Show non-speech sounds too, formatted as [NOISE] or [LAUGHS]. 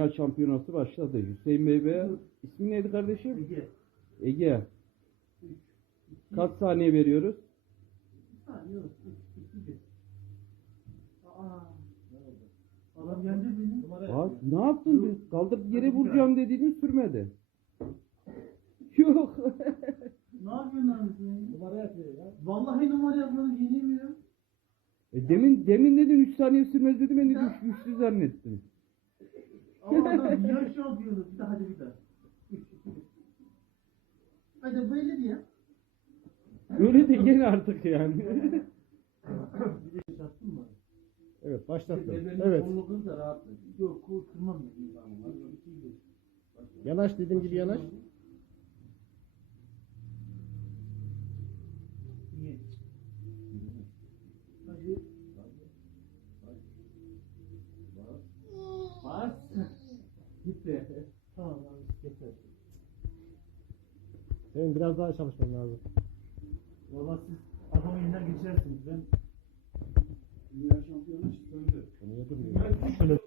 Dünya şampiyonası başladı. Hüseyin Bey ve ismi neydi kardeşim? Ege. Ege. Kaç saniye veriyoruz? saniye yok. Aa. Adam yendi beni. Bak ne yaptın? Kaldırıp yere vuracağım dediğini sürmedi. Yok. [LAUGHS] Ne yapıyorsun lan sen? Numara yapıyor ya. Vallahi numara yapmanı yenemiyor. E demin demin dedin 3 saniye sürmez dedim ben de [LAUGHS] düştü zannettim. Adam [LAUGHS] yarış şampiyonu. Bir daha hadi bir daha. [LAUGHS] Hadi böyle diye. Öyle de gene artık yani. Bir de çattın mı? Evet başlattım. Evet. kolunu kır da rahat. Yok kol kırmam dedi. Yanaş dediğim gibi yanaş. Niye? Benim biraz daha çalışmam lazım. Valla siz adamı yener geçersiniz. Ben dünya şampiyonu çıktı. Niye durmuyor? Ben